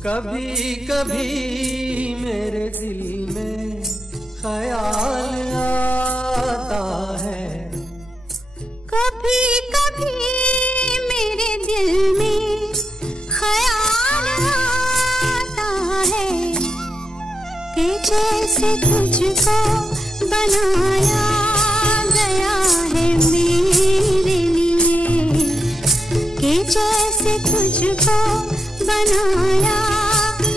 कभी कभी मेरे दिल में ख्याल आता है, कभी कभी मेरे दिल में ख्याल आता है कि जैसे तुझको बनाया गया है मेरे लिए, कि जैसे तुझको बनाया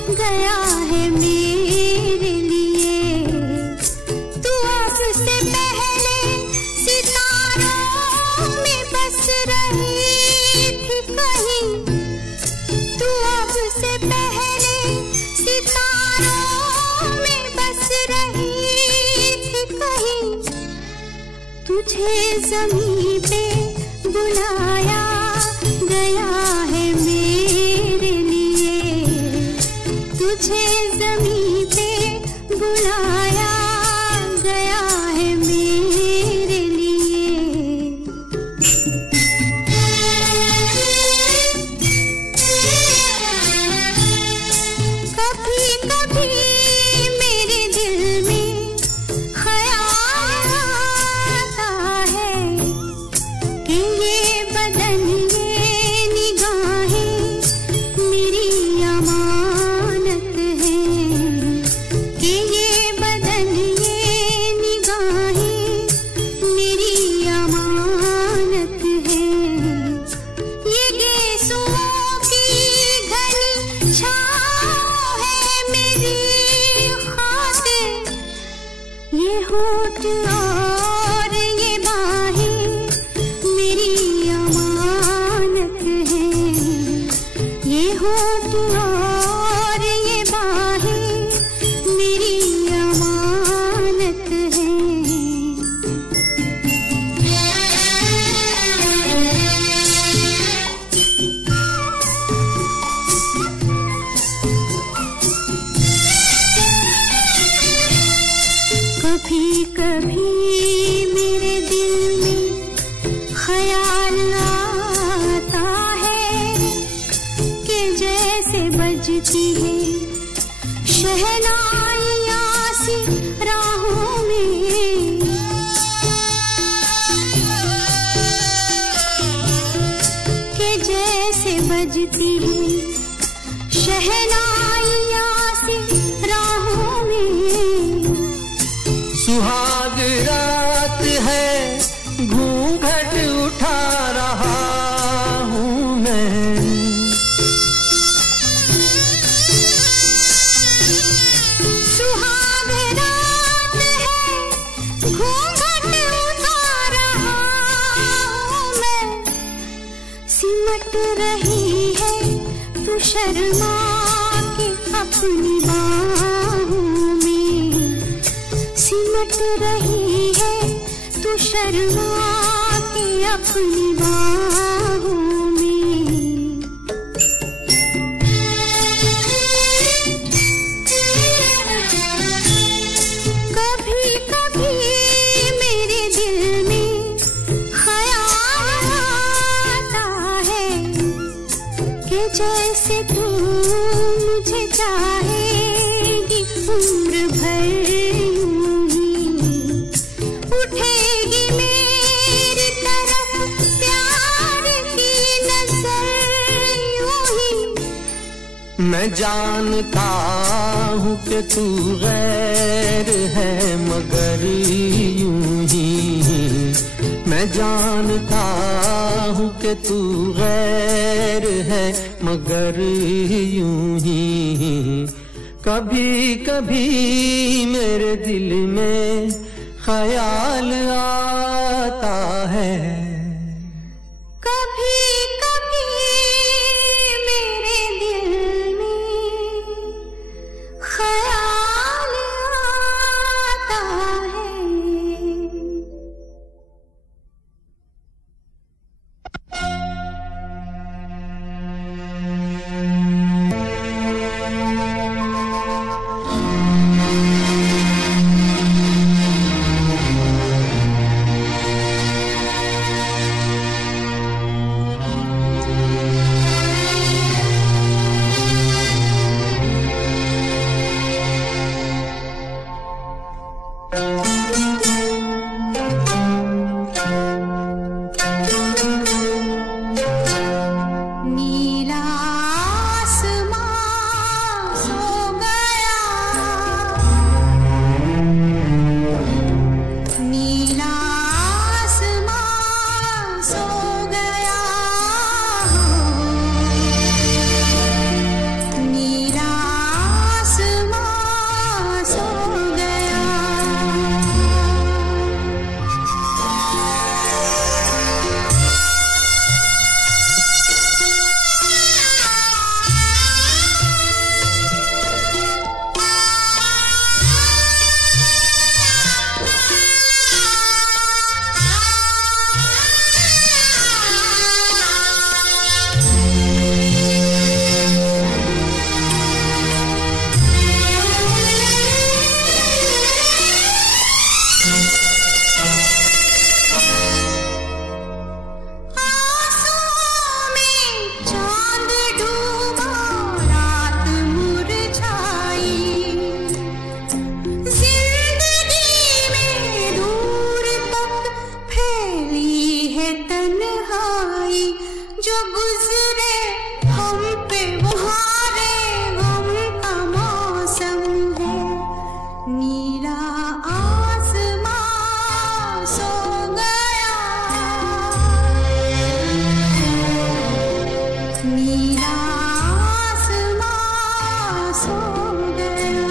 गया है मेरे लिए। तू अब से पहले सितारों में बस रही थी कहीं, तू अब से पहले सितारों में बस रही थी कहीं। तुझे ज़मीं पे बुलाया गया है मेरे लिए, तुझे ज़मीं पे बुलाया गया है मेरे लिए। कभी कभी मेरे दिल में ख्याल आता है कि ये बदन ये निगाहें मेरी अमानत है, कि ये बदन ये निगाहें मेरी अमानत है। ये गेसुओं की घनी छाँव है मेरी खातिर, ये होठ और ये बाहें मेरी अमानत है, ये होठ और ये बाहें मेरी अमानत है। कभी कभी मेरे दिल में ख्याल आता है कि जैसे बजती है शहनाइयाँ सी राहों में, कि जैसे बजती है शहनाइयाँ सी राहों में। सुहाग रात है घूंघट उठा रहा हूँ मैं, सुहाग रात है घूंघट उठा रहा हूँ मैं। सिमट रही है तू शर्मा के अपनी बाहों में, सिमट रही है तू शर्मा के अपनी बाहों में। कभी कभी मेरे दिल में ख्याल आता है कि जैसे तू मुझे चाहेगी उम्र भर यूं ही, उठेगी मेरी तरफ प्यार की नजर यूं ही। मैं जानता हूँ कि तू गैर है मगर यूं ही, मैं जानता हूँ कि तू गैर है मगर यूं ही। कभी कभी मेरे दिल में ख्याल आता है, कभी कभी मेरे दिल में ख्याल आता है। गुजरे हम पे वो हारे गम का मौसम है। नीला आसमां सो गया, नीला आसमां सो गया।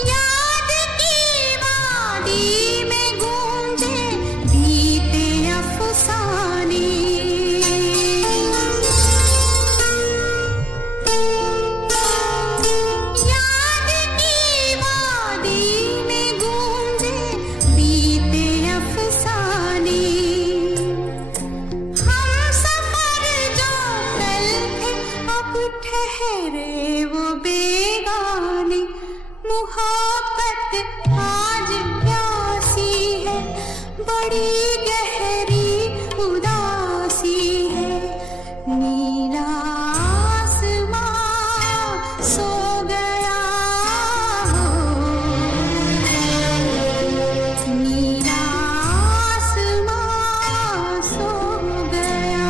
याद की वादी में गूंजे बीते अफसाने, याद की वादी में गूंजे बीते अफसाने। हम सफर जो कल थे अब ठहरे वो बेगाने। मुहब्बत आज प्यासी है, बड़ी गहरी उदासी है। नीला आसमां सो गया, नीला आसमां सो गया।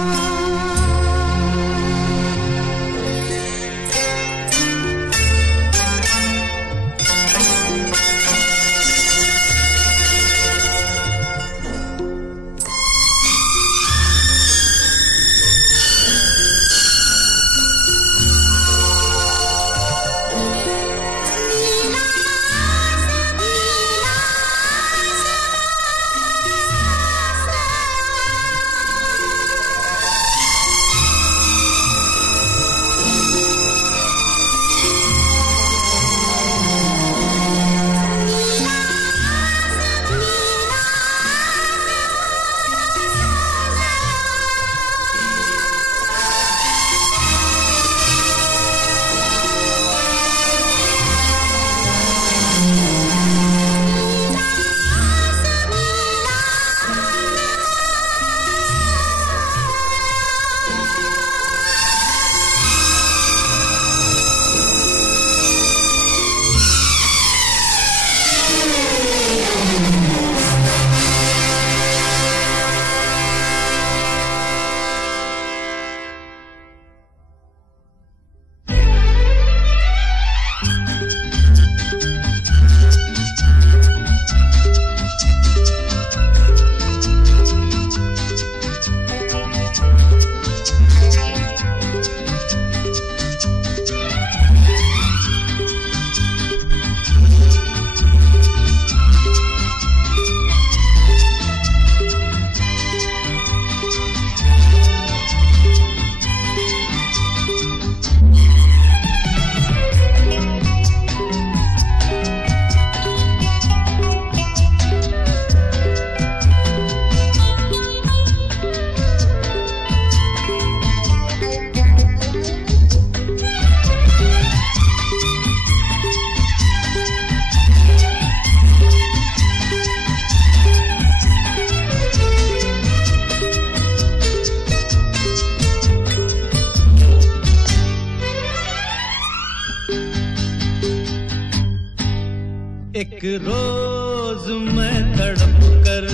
एक रोज मैं तड़प कर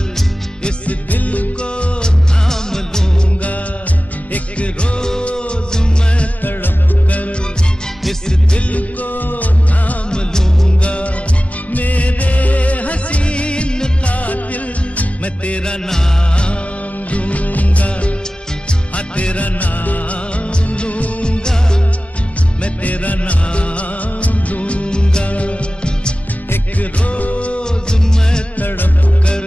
इस दिल को थाम लूंगा। एक रोज मैं तड़प कर इस दिल को थाम लूंगा। मेरे हसीन कातिल मैं तेरा नाम लूंगा। हाँ तेरा नाम लूंगा, मैं तेरा नाम लूंगा। एक रोज मैं तड़प कर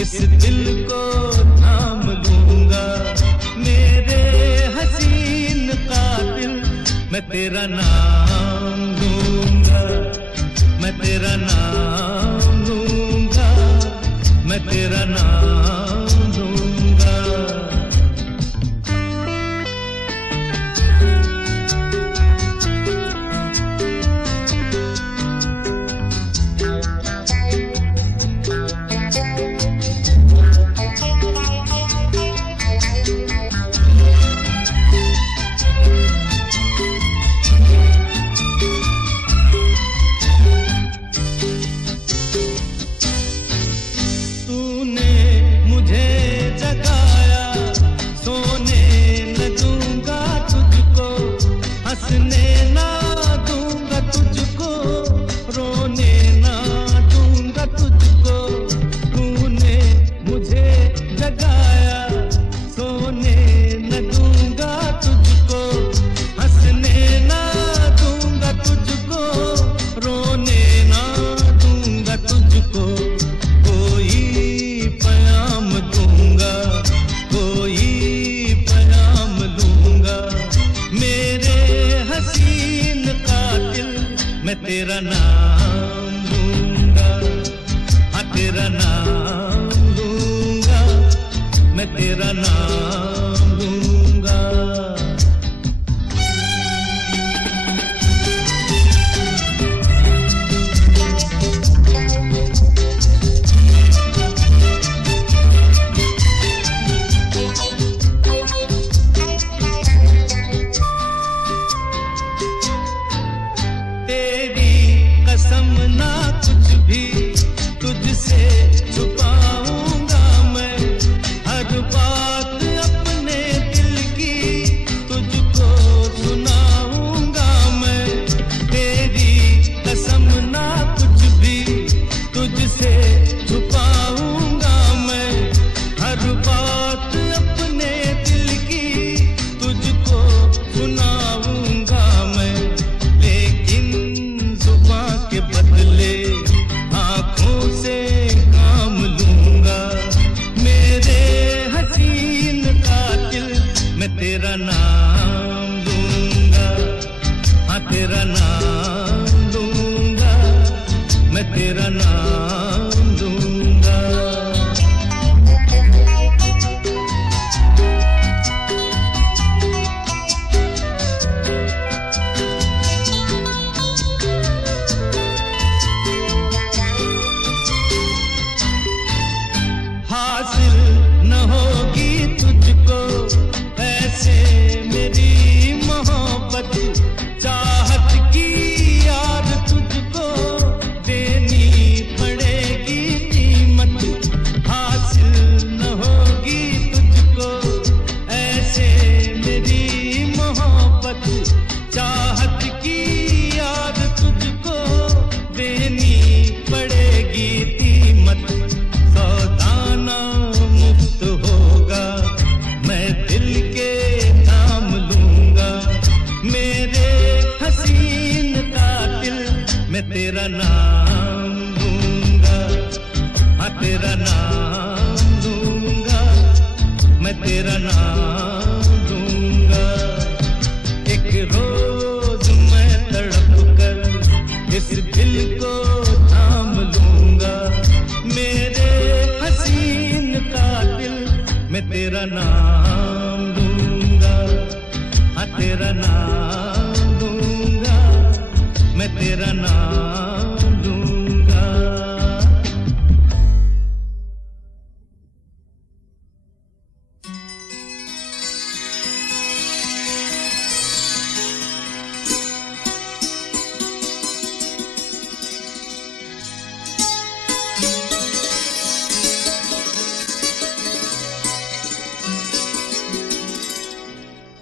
इस दिल को थाम लूंगा। मेरे हसीन कातिल मैं तेरा नाम लूंगा। मैं तेरा नाम लूंगा, मैं तेरा नाम लूंगा। मैं तेरा नाम लूंगा, हाँ तेरा नाम लूंगा, मैं तेरा नाम लूंगा। कसम ना कुछ भी तुझसे छुपाऊंगा मैं, हर बात अपने दिल की तुझको सुनाऊंगा मैं। तेरी कसम ना कुछ भी तुझसे छुपाऊंगा मैं, हर बात अपने दिल की तुझको सुनाऊंगा मैं। के बदले आँखों से काम लूंगा, मेरे हसीन कातिल मैं तेरा नाम लूंगा, हाँ तेरा नाम लूंगा, मैं तेरा नाम लूंगा। हासिल न होगी तुझको ऐसे मेरी मोहब्बत, चाहत की याद तुझको देनी पड़ेगी कीमत। हासिल न होगी तुझको ऐसे मेरी मोहब्बत, चाहत की याद तुझको देनी पड़ेगी कीमत। सौदाना मुफ्त होगा, मैं दिल के नाम लूंगा, मेरे हसीन कातिल मैं तेरा नाम लूंगा, हाँ तेरा नाम लूंगा, मैं तेरा नाम लूंगा। एक रोज मैं तड़प कर इस दिल को थाम लूंगा, मेरे हसीन कातिल मैं तेरा नाम लूंगा, हाँ तेरा नाम लूंगा, मैं तेरा नाम लूंगा।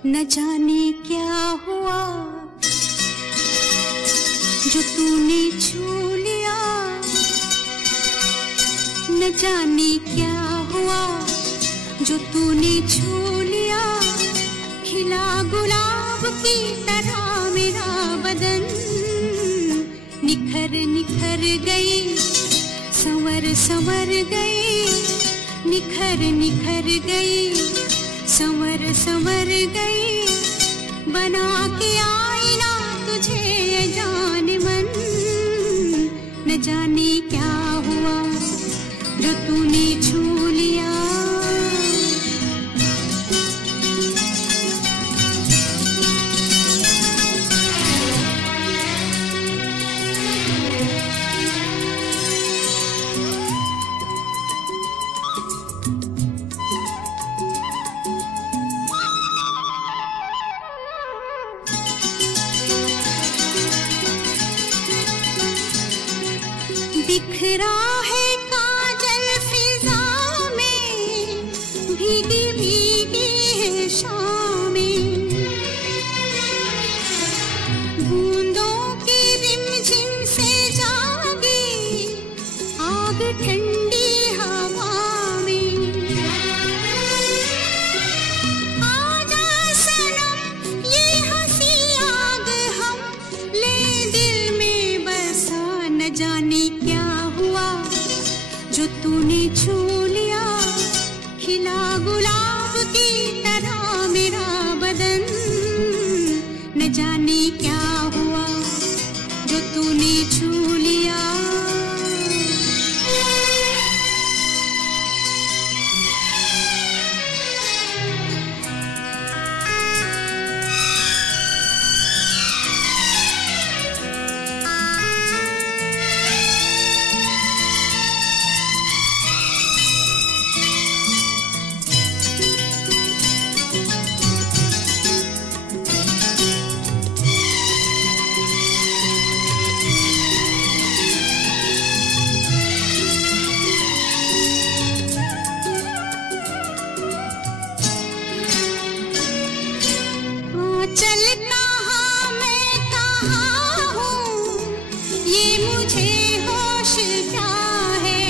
न जाने क्या हुआ जो तूने छू लिया, न जाने क्या हुआ जो तूने छू लिया। खिला गुलाब की तरह मेरा बदन निखर निखर गई, संवर संवर गई, निखर निखर गई, संवर संवर गई। बना के आईना तुझे जान मन, न जाने क्या हुआ जो तूने छू लिया। बिखरा है काजल फिजा में, भीगी भीगी है शामें, बूंदों की रिमझिम से जागी आग ठंडी हवा में। आजा सनम ये हंसी आग हम ले दिल में बसा, न जाने क्या जो तूने छू लिया। खिला गुलाब की तरह मेरा बदन, न जाने क्या हुआ जो तूने छू लिया। चल कहाँ मैं कहाँ हूँ, ये मुझे होश क्या है।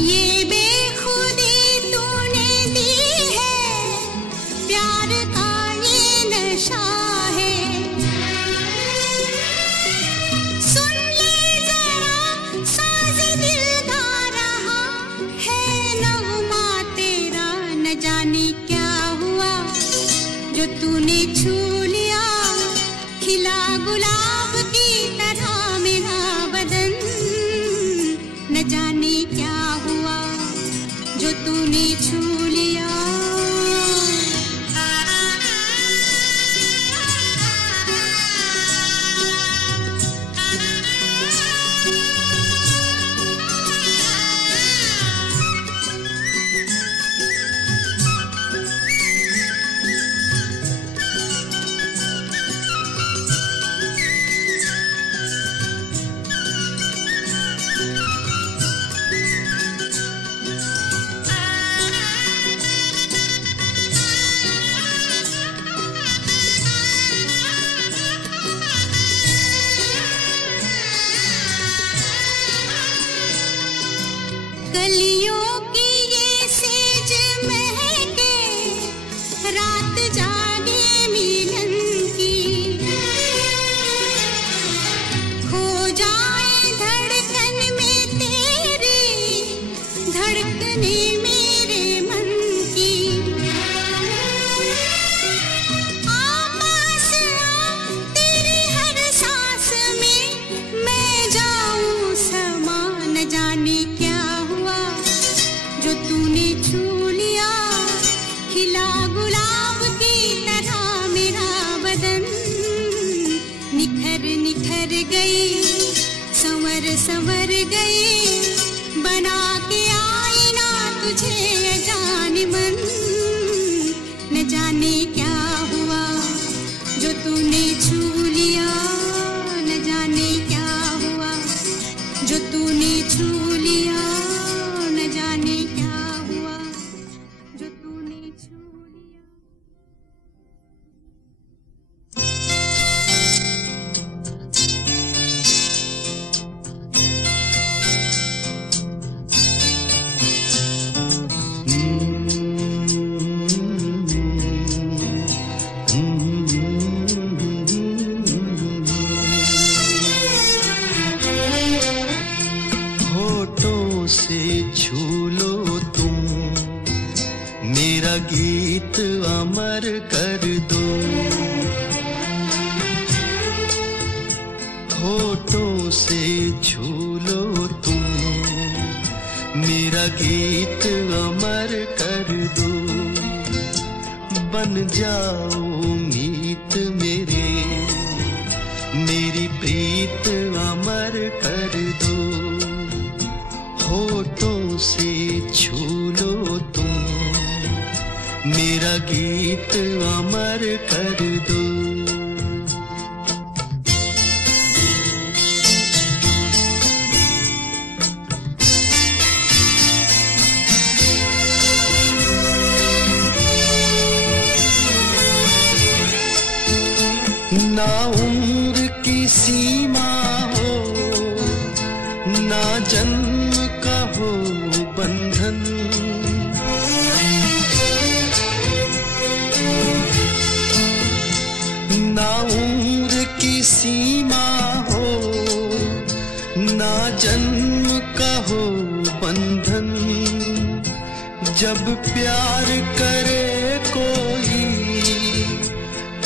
ये बेखुदी तूने दी है, प्यार का ये नशा है। सुन ले जरा साज़ दिल गा रहा है, नगमा तेरा न जाने क्या जो तूने छू लिया। खिला गुलाब की तरह मेरा बदन, न जाने क्या हुआ जो तूने छू लिया। कलियों की ये सेज महके, रात जागे मिलन की। खो जाए धड़कन में तेरी, धड़कने मेरे मन की। आपास आ तेरी हर सांस में मैं जाऊं समा, न जाने क्या जो तूने छू लिया। खिला गुलाब की तरह मेरा बदन, निखर निखर गई, संवर संवर गई, बना के आईना तुझे अजान मन। न जाने क्या हुआ जो तूने छू लिया, न जाने क्या हुआ जो तूने छू लिया। न जाने क्या हुआ जो तूने छू लिया। गीत अमर कर दो, होठों से छू लो मेरा गीत अमर कर दो, बन जाओ मीत मेरे, मेरी प्रीत अमर कर दो, होठों से छू लो तुम, मेरा गीत अमर कर दो। ना उम्र की सीमा हो, ना जन्म का हो बंधन, ना उम्र की सीमा हो, ना जन्म का हो बंधन, जब प्यार करे कोई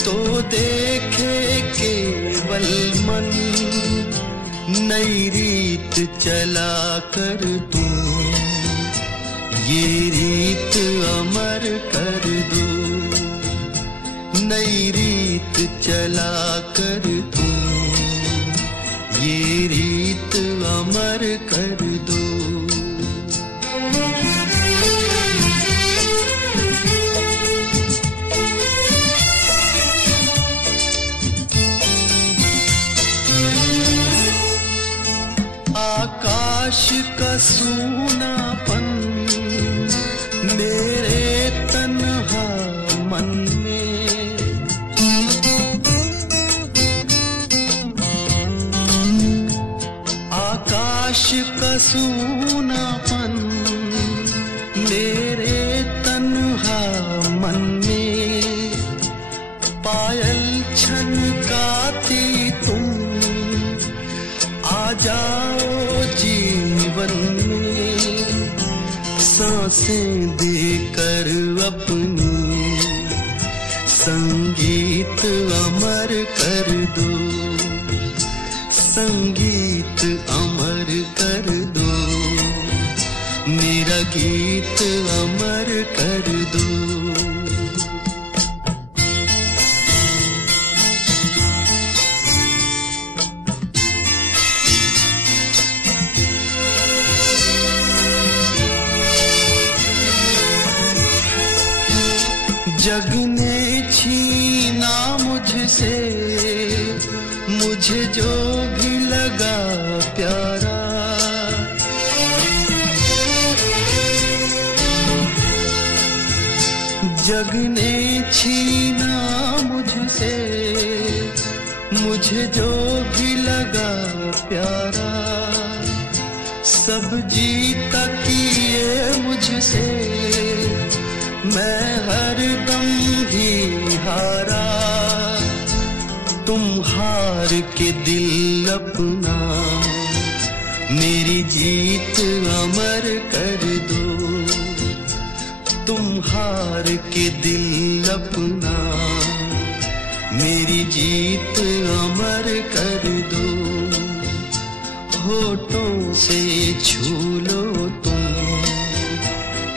तो देखे केवल मन, नई रीत चला कर तू, ये रीत अमर कर दो, नई रीत चला कर तू, ये रीत अमर कर दो। आकाश का सूनापन मेरे तन्हा मन में, आकाश का सूनापन मेरे तन्हा मन में, पायल छनकाती तुम आ जाओ जीवन में, सांसें देकर अपनी संगीत अमर कर दो, संगीत अमर कर दो, मेरा गीत अमर कर दो। जग ने छीना मुझसे मुझे जो भी लगा प्यारा, जग ने छीना मुझसे मुझे जो भी लगा प्यारा, सब जीता किए मुझसे मैं हरदम ही हारा, तुम हार के दिल अपना मेरी जीत अमर कर दो, तुम हार के दिल अपना मेरी जीत अमर कर दो, होठों से छू लो तुम,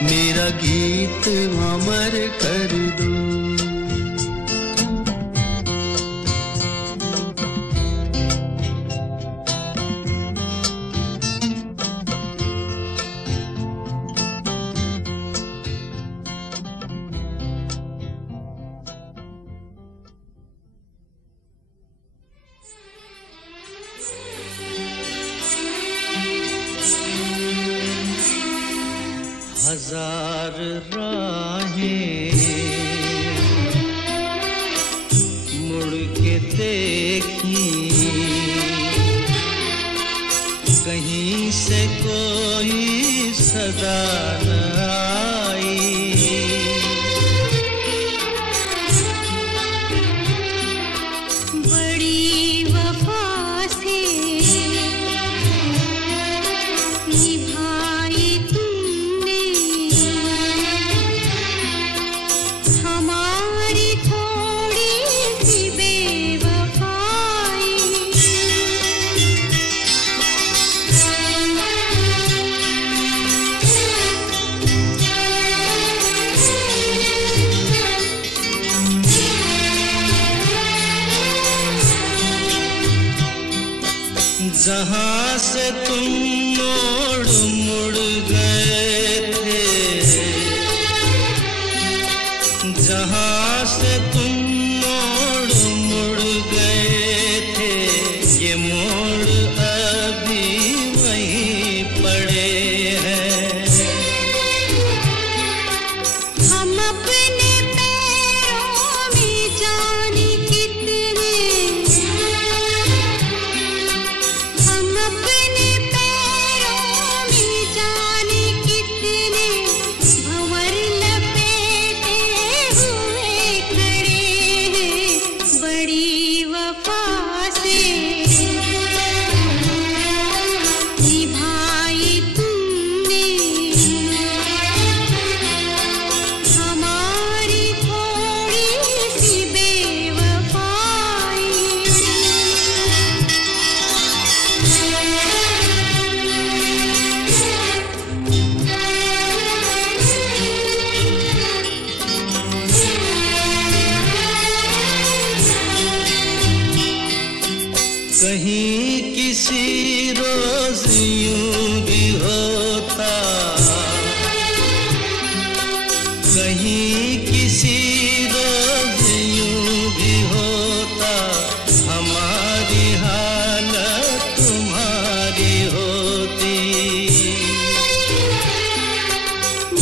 मेरा गीत अमर कर दो। हजार राहें मुड़ के देखी, कहीं से कोई सदा न आई, बड़ी वफा से निभाई तुमने हमारी थोड़ी सी बेवफाई, जहां से तुम मोड़ मुड़ गए थे, जहां से तुम मोड़ मुड़ गए थे, ये मोड़ अभी वहीं पड़े हैं। हम अपने पैरों में जाने कितने, हम अपने पैरों में जाने कितने भंवर लपेटे हुए खड़े हैं। बड़ी वफा से निभाई तुमने हमारी थोड़ी सी बेवफाई। कहीं किसी रोज यूं भी होता, कहीं किसी रोज यूं भी होता, हमारी हालत तुम्हारी होती।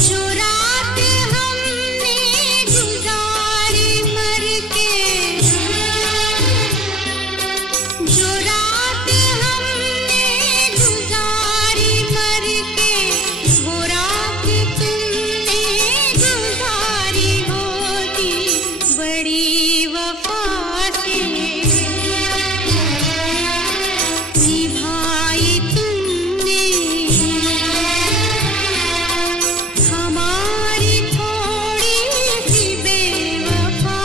जो रात हमने गुजारी मर के, जो रात हमने गुजारी मर के, वो रात तुमने गुजारी होती। बड़ी वफा से निभाई तुमने हमारी थोड़ी सी बेवफाई।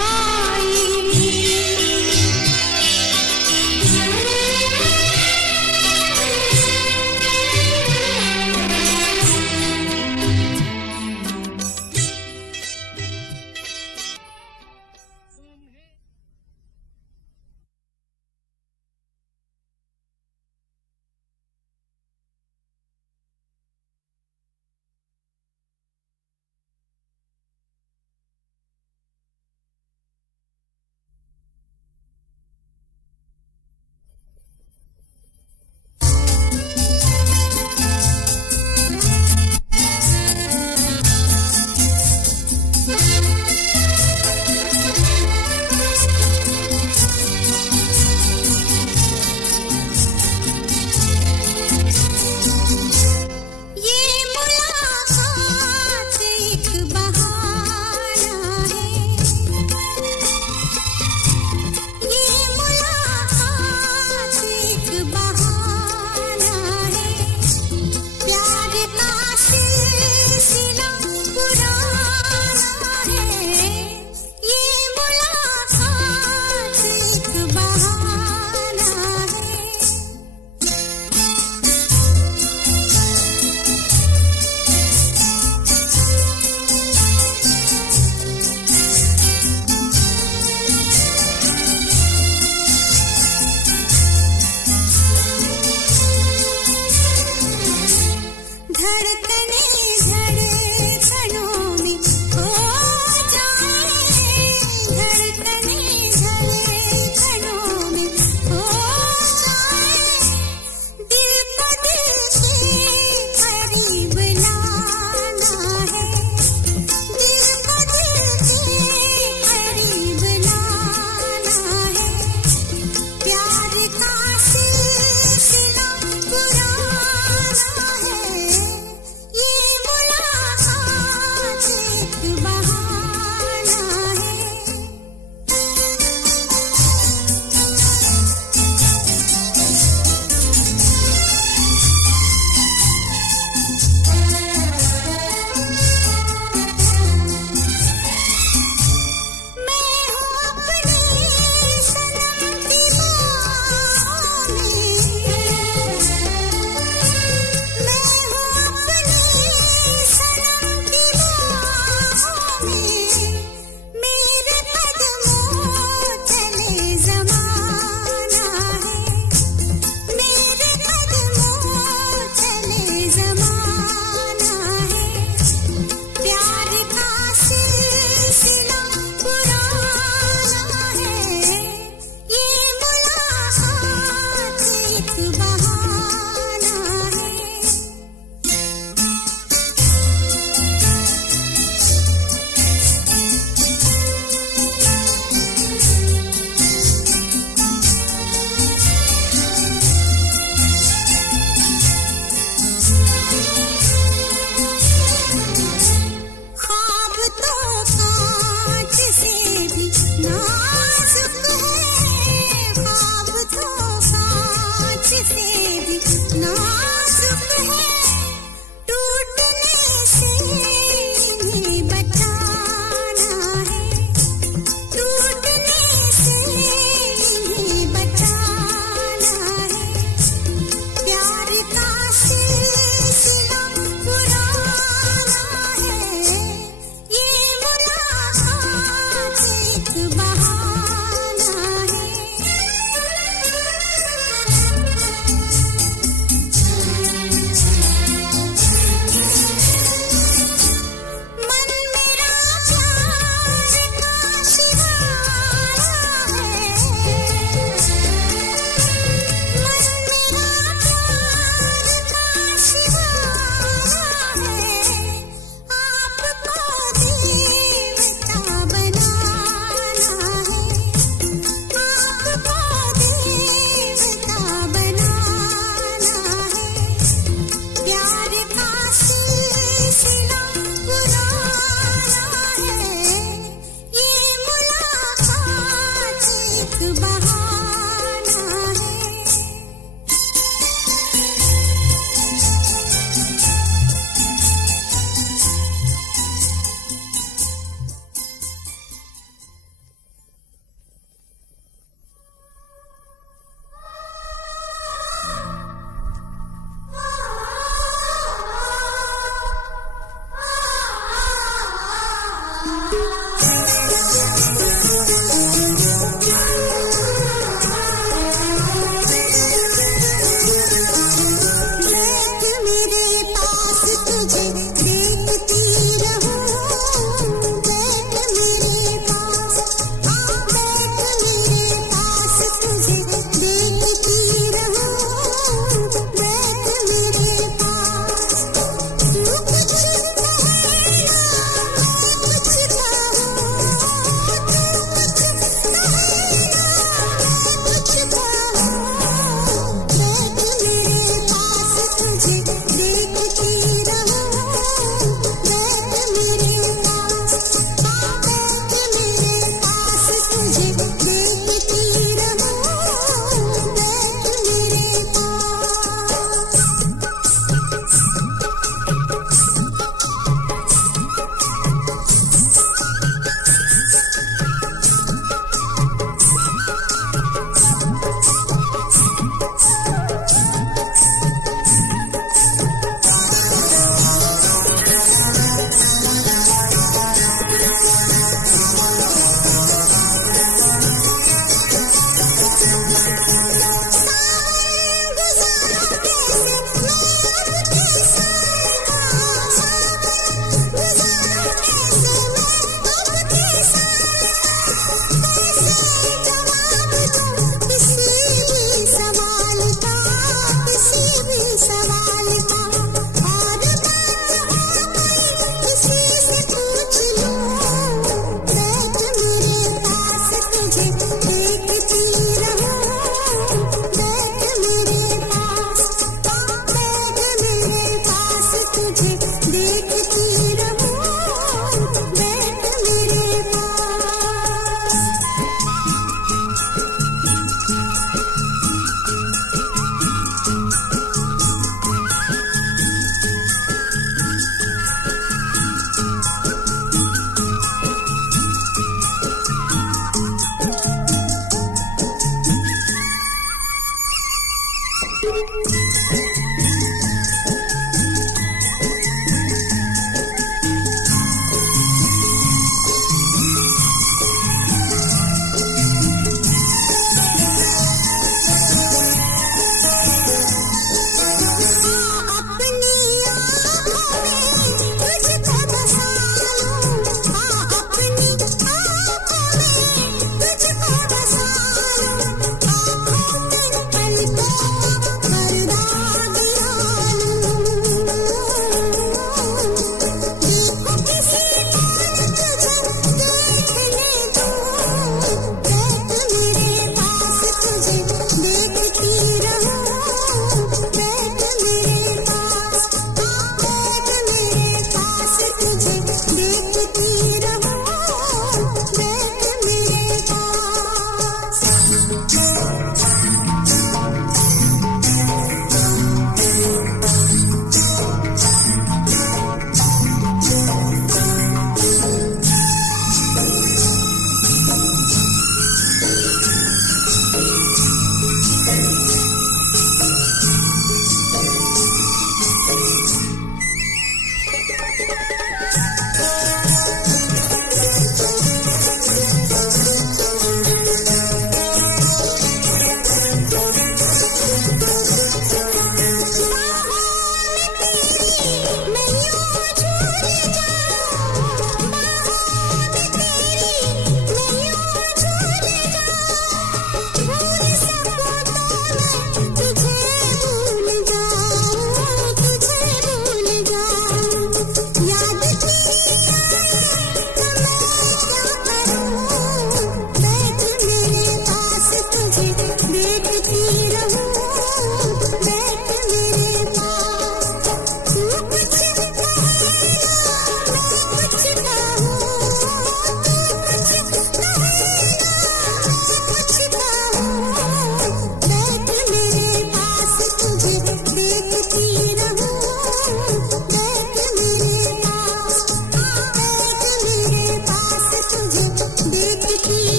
ये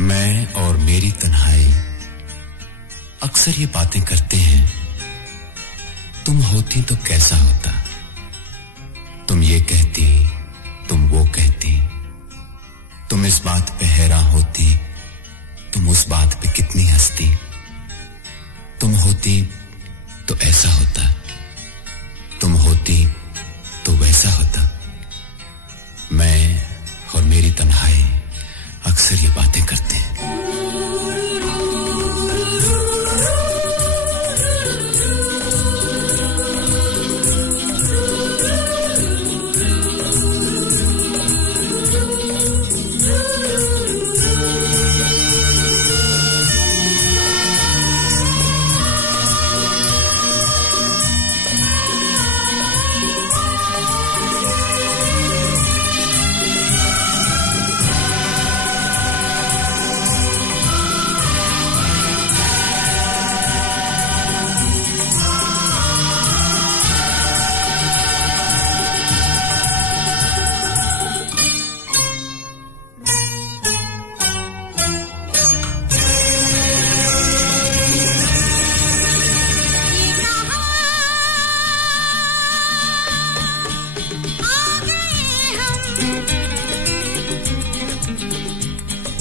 मैं और मेरी तन्हाई अक्सर ये बातें करते हैं, तुम होती तो कैसा होता, तुम ये कहती, तुम वो कहती, तुम इस बात पे हैरान होती, तुम उस बात पे कितनी हंसती, तुम होती तो ऐसा होता, तुम होती तो वैसा होता। मैं और मेरी तन्हाई अक्सर ये बातें करते हैं।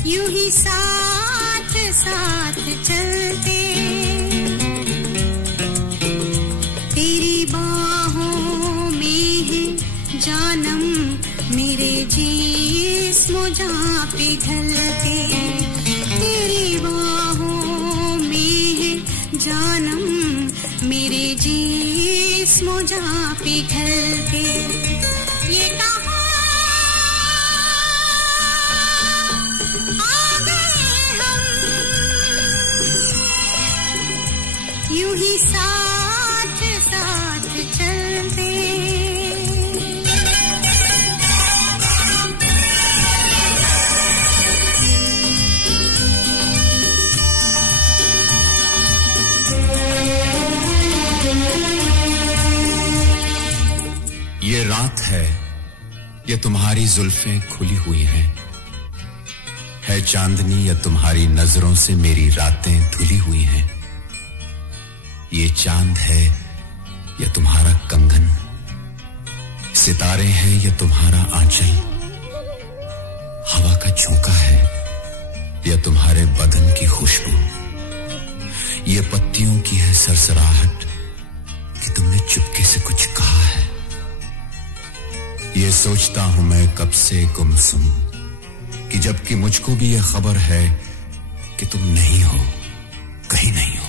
यूं ही साथ साथ चलते, तेरी बाहों में है जानम मेरे जिस्म जहाँ पिघलते, तेरी बाहों में है जानम मेरे जिस्म जहाँ पिघलते। ये यूं ही साथ साथ चलते। ये रात है, ये तुम्हारी जुल्फें खुली हुई हैं, है चांदनी या तुम्हारी नजरों से मेरी रातें धुली हुई हैं। ये चांद है या तुम्हारा कंगन, सितारे हैं या तुम्हारा आंचल, हवा का झोंका है या तुम्हारे बदन की खुशबू, ये पत्तियों की है सरसराहट कि तुमने चुपके से कुछ कहा है। ये सोचता हूं मैं कब से गुमसुम कि जबकि मुझको भी ये खबर है कि तुम नहीं हो, कहीं नहीं हो,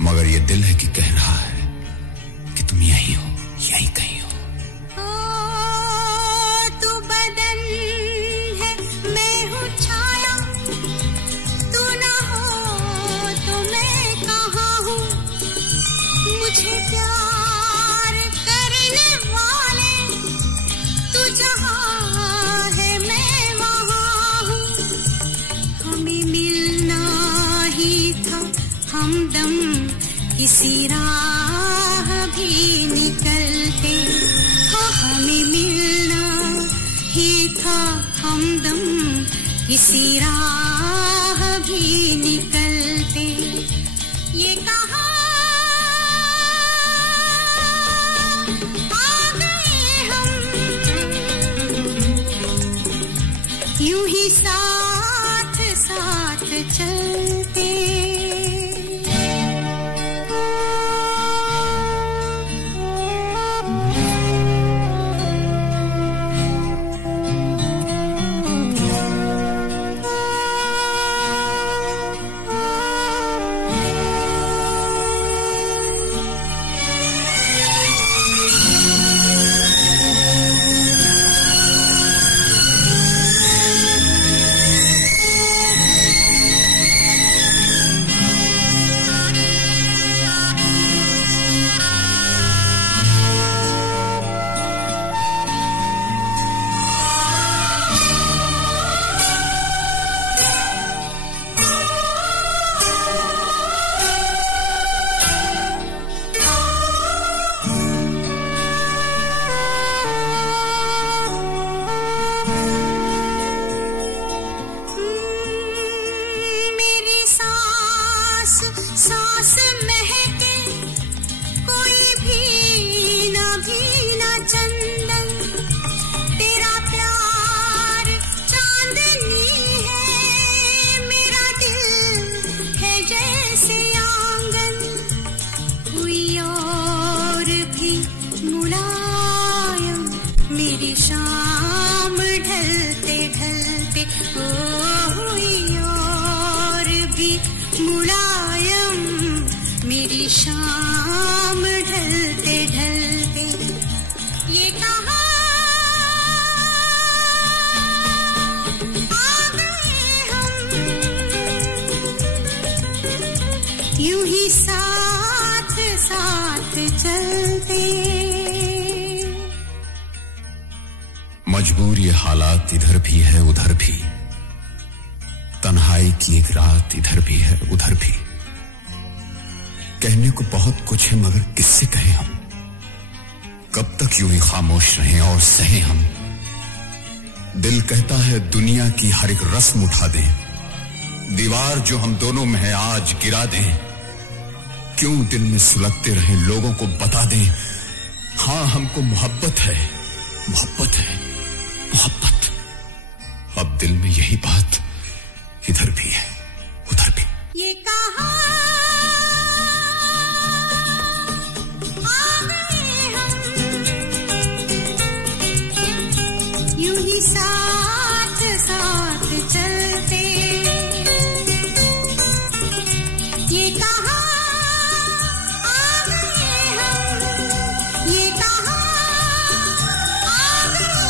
मगर ये दिल है कि कह रहा है कि तुम यहीं हो, यहीं कहीं हो। तू बदन है, मैं हूँ छाया, तू ना हो तो मैं कहाँ हूँ, मुझे प्यार करने वाले तू जहाँ है मैं वहाँ हूँ। हमें मिलना ही था हमदम किसी राह भी निकलते, हमें मिलना ही था हमदम इसी राह भी निकलते ये कहा आ गए हम यूं ही साथ साथ चलते मजबूर ये हालात इधर भी है उधर भी, तन्हाई की एक रात इधर भी है उधर भी। कहने को बहुत कुछ है मगर किससे कहें हम, कब तक यूं ही खामोश रहें और सहें हम। दिल कहता है दुनिया की हर एक रस्म उठा दें, दीवार जो हम दोनों में है आज गिरा दें। क्यों दिल में सुलगते रहे लोगों को बता दें, हाँ हमको मोहब्बत है मोहब्बत है मोहब्बत। अब दिल में यही बात इधर भी है उधर भी। ये कहा आ गए हम यूं ही साथ साथ चलते, ये कहा आ गए हम, ये कहा आ गए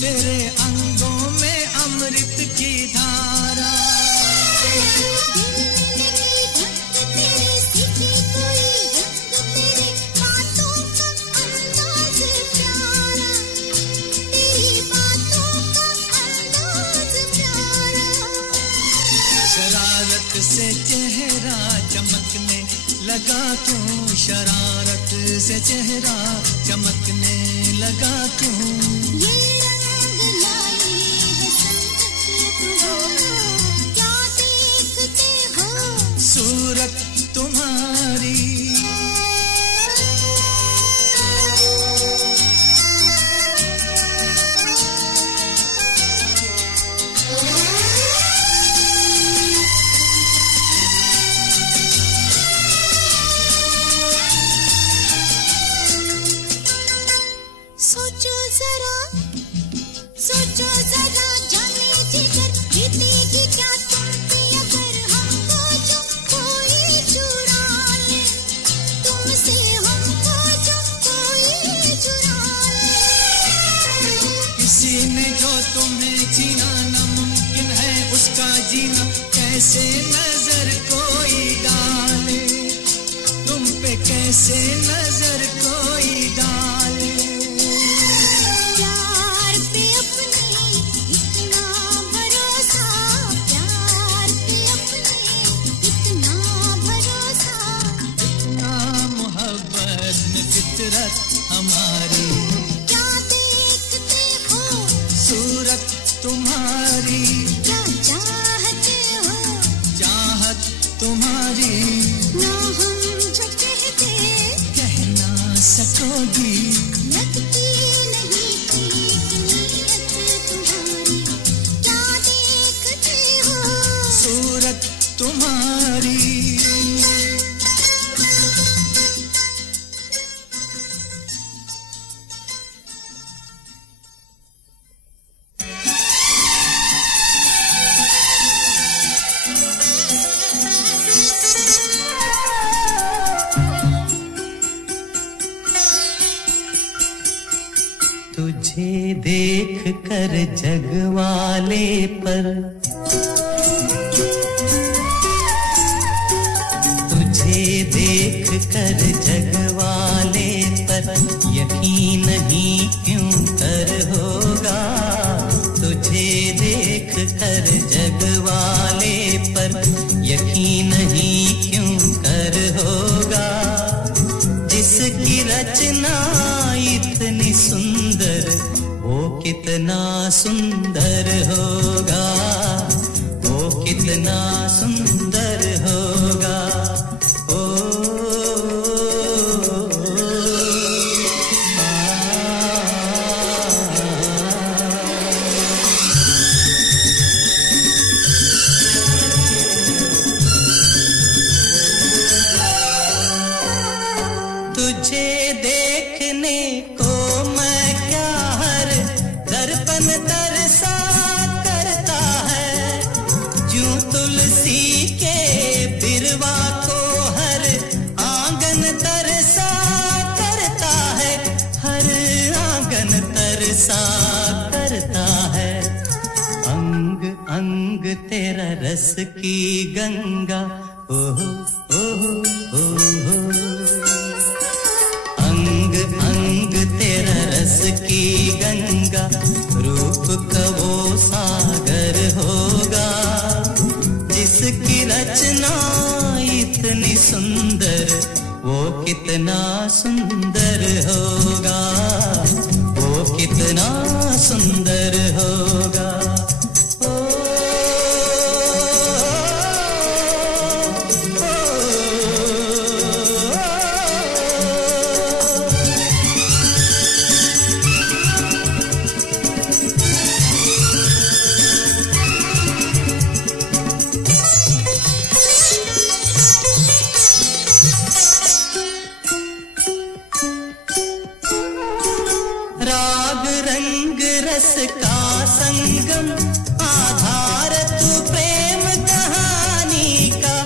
तेरे अंगों में अमृत की धारा लगा क्यों, शरारत से चेहरा चमकने लगा क्यों। ये रंग लाई बसंत क्या देखते हो, सूरत तुम्हारी। सोचो जरा जाने जिगर जीतेगी क्या तुम पे अगर हमको जो कोई चुरा ले, तुमसे हमको जो कोई चुरा ले। किसी ने जो तुम्हें जीना नामुमकिन है उसका जीना कैसे नजर कोई डाले, तुम पे कैसे नजर कोई डाले। हमारी क्या देखते हो, सूरत तुम्हारी। क्या चाहते हो, चाहत तुम्हारी। ना हम जो कहते कह ना सकोगी, लगती नहीं ठीक नीयत तुम्हारी। क्या देखते हो, सूरत तुम्हारी। तुझे देख कर जग वाले पर, तुझे देख कर जग वाले पर यकीन नहीं क्यों कर होगा। तुझे देख कर जग वाले पर यकीन नहीं क्यों कर होगा। जिसकी रचना इतनी सुंदर वो कितना सुंदर होगा, वो कितना सुंदर होगा। ओ, तुझे देखने को मैं क्या हर दर्पण तरसा करता है, जो तुलसी के बिरवा को हर आंगन तरसा करता है, हर आंगन तरसा करता है। अंग अंग तेरा रस की गंगा, ओह ओह ओह, अंग अंग तेरा रस की गंगा, रूप का वो सागर होगा। जिसकी रचना इतनी सुंदर वो कितना सुंदर होगा, वो कितना सुंदर होगा। राग रंग रस का संगम, आधार तू प्रेम कहानी का।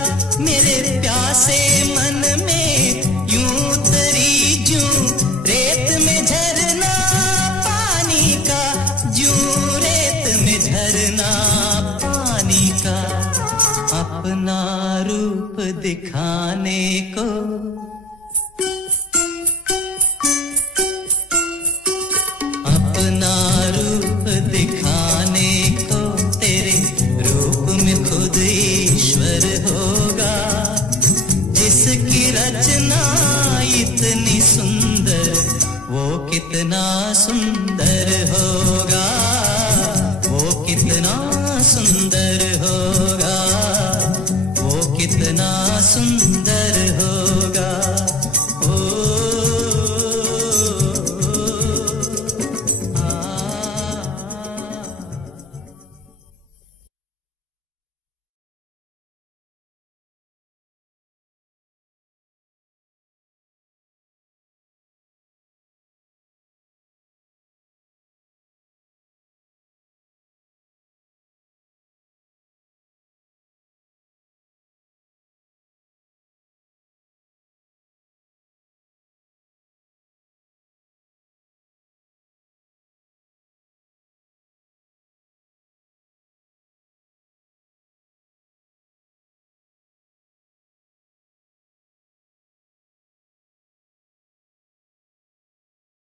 मेरे प्यासे मन में यूं उतरी जूं रेत में झरना पानी का, जूं रेत में झरना पानी का। अपना रूप दिखाने को, अपना रूप दिखाने को, तेरे रूप में खुद ईश्वर होगा। जिसकी समंदर